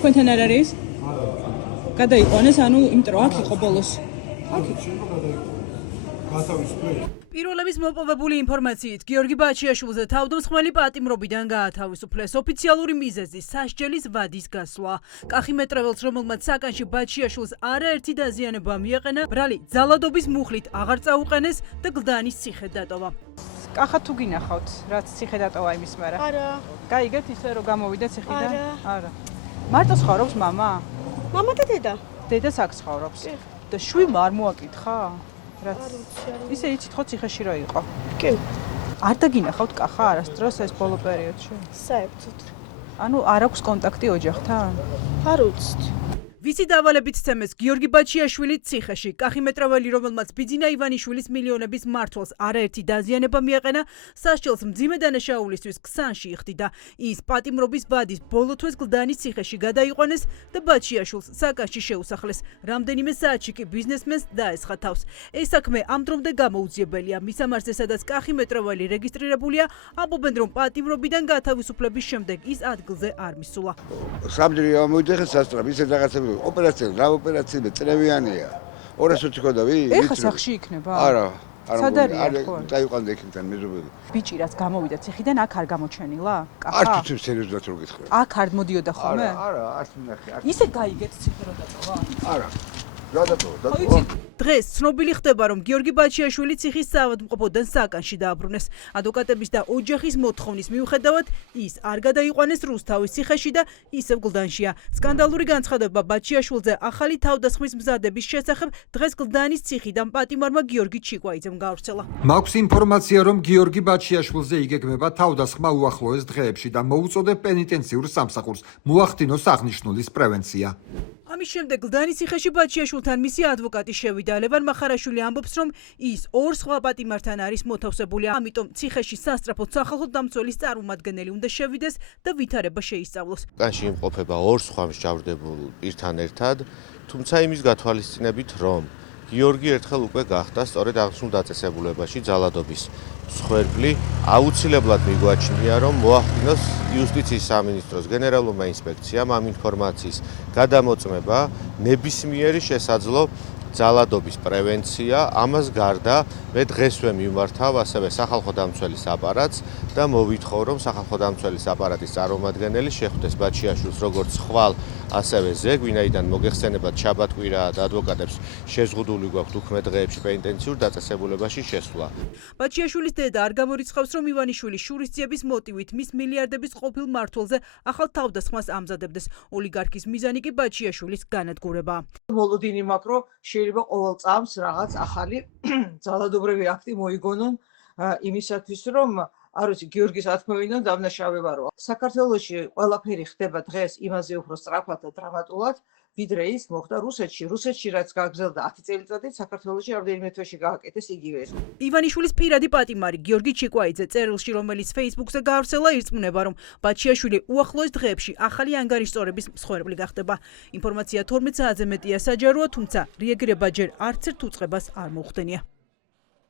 თქვენთან არ არის? გადაიყვანეს, ანუ იმიტომ რომ აქ იყო ბოლოს. პირველების მოპოვებული ინფორმაციით გიორგი ბაჩიაშვილზე თავდამსხმელი პატიმრობიდან გაათავისუფლეს. ოფიციალური მიზეზი სასჯელის ვადის გასვლა. კახიმეტრეველს, რომელმაც საკანში ბაჩიაშვილს არაერთი დაზიანება მიაყენა, ბრალი ძალადობის მუხლით აღარ წაუყენეს და გლდანის ციხე დატოვა. კახა თუ გინახავთ, რაც ციხე დატოვა იმის მერე? არა. გაიგეთ ისე რომ გამოვიდა ციხიდან? არა. მარტო ცხოვრობს მამა? მამა და დედა. დედას აქ ცხოვრობს. და შვილმა არ მოაკითხა? რაც ისე იცით ხო ციხეში რა იყო? კი. არ დაგინახავთ კახა არასდროს ეს ბოლო პერიოდში? საერთოდ. ანუ არ აქვს კონტაქტი ოჯახთან? არ უცით. ვიცი დავალებით ცემეს გიორგი ბაჩიაშვილი ციხეში. კახიმეტრეველი, რომელმაც ბიძინა ივანიშვილის მილიონების მმართველს არაერთი დაზიანება მიაყენა, სასჯელს მძიმე დანაშაულისთვის ქსანში იხდიდა. ის პატიმრობის ვადის ბოლო თვეს გლდანის ციხეში გადაიყვანეს და ბაჩიაშვილს საკანში შეუსახლეს. რამდენიმე საათში კი ბიზნესმენს დაესხა თავს. ეს საქმე ამ დრომდე გამოუძიებელია. მისამართზე, სადაც კახიმეტრეველი რეგისტრირებულია, ამბობენ, რომ პატიმრობიდან გათავისუფლების შემდეგ ის ადგილზე არ მისულა. სამჯერია მოიდეხეს სასწრაფო, ისე რაღაცები ოპერაცია, რა ოპერაცია წლევიანია. 220 ქონდა ეხა სახში იქნება? არა, სად არის ხო? დაიყვანდა იქიდან მეზობელი. ბიჭი რაც გამოვიდა ციხიდან, აქ არ გამოჩენილა? არ თვითონ სერიოზულად რო გითხრა. აქ არ მოდიოდა ხოლმე? არა, არც მინახე. ისე გაიგეთ ციხე რო დატოვა? არა. რა დატოვა? დღეს ცნობილი ხდება, რომ გიორგი ბაჩიაშვილი ციხის საავადმყოფოდან საკანში დააბრუნეს. ადვოკატების და ოჯახის მოთხოვნის მიუხედავად, ის არ გადაიყვანეს რუსთავის ციხეში და ისევ გლდანშია. სკანდალური განცხადება ბაჩიაშვილზე ახალი თავდასხმის მზადების შესახებ დღეს გლდანის ციხიდან პატიმარმა გიორგი ჩიკვაიძემ გავრცელა. მაქვს ინფორმაცია, რომ გიორგი ბაჩიაშვილზე იგეგმება თავდასხმა უახლოეს დღეებში და მოუწოდებ პენიტენციურ სამსახურს, მოახდინოს აღნიშნულის პრევენცია. ამის შემდეგ გლდანის ციხეში ბაჩიაშვილთან მისი ადვოკატი შევიდა. ლევან მახარაშვილი ამბობს, რომ ის ორ სხვა პატიმართან არის მოთავსებული, ამიტომ ციხეში სასწრაფოდ სახალხო დამცველის წარმომადგენელი უნდა შევიდეს და ვითარება შეისწავლოს. კანში იმყოფება ორ სხვა მსჯავრდებულ პირთან ერთად, თუმცა იმის გათვალისწინებით, რომ გიორგი ერთხელ უკვე გახდა სწორედ აღნიშნულ დაწესებულებაში ძალადობის მსხვერპლი, აუცილებლად მიგვაჩნია, რომ მოახდინოს იუსტიციის სამინისტროს გენერალურმა ინსპექციამ ამ ინფორმაციის გადამოწმება, ნებისმიერი შესაძლო ძალადობის პრევენცია, ამას გარდა მე დღესვე მიმართავ ასევე სახალხო დამცველის აპარატს და მოვითხოვ, რომ სახალხო დამცველის აპარატის წარმომადგენელი შეხვდეს ბაჩიაშვილს როგორც ხვალ, ასევე ზეგ, ვინაიდან მოგეხსენებათ შაბათ-კვირა და ადვოკატებს შეზღუდული გვაქვს უქმე დღეებში პენიტენციურ დაწესებულებაში შესვლა. ბაჩიაშვილის დედა არ გამორიცხავს, რომ ივანიშვილის შურისძიების მოტივით მის მილიარდების ყოფილ მმართველზე ახალ თავდასხმას ამზადებდეს. ოლიგარქის მიზანი კი ბაჩიაშვილის განადგურებაა. მოლოდინი მაქვს, რომ შეიძლება ყოველ წამს რაღაც ახალი ძალადობრივი აქტი მოიგონონ იმისათვის, რომ არ ვიცი, გიორგის ათქმევინონ დამნაშავება როა. საქართველოში ყველაფერი ხდება დღეს იმაზე უფრო სწრაფად და დრამატულად, ვიდრე ის მოხდა რუსეთში. რუსეთში რაც გაგრძელდა 10 წელიწადით, საქართველოში რამდენიმე თვეში გააკეთეს იგივე. ივანიშვილის პირადი პატიმარი გიორგი ჩიკვაიძე წერილში, რომელიც Facebook-ზე გაავრცელა, ირწმუნება, რომ ბაჩიაშვილი უახლოეს დღეებში ახალი ანგარიშწორების მსხვერპლი გახდება. ინფორმაცია 12 საათზე მეტია საჯაროა, თუმცა რეაგირება ჯერ არც ერთ უწყებას არ მოუხდენია.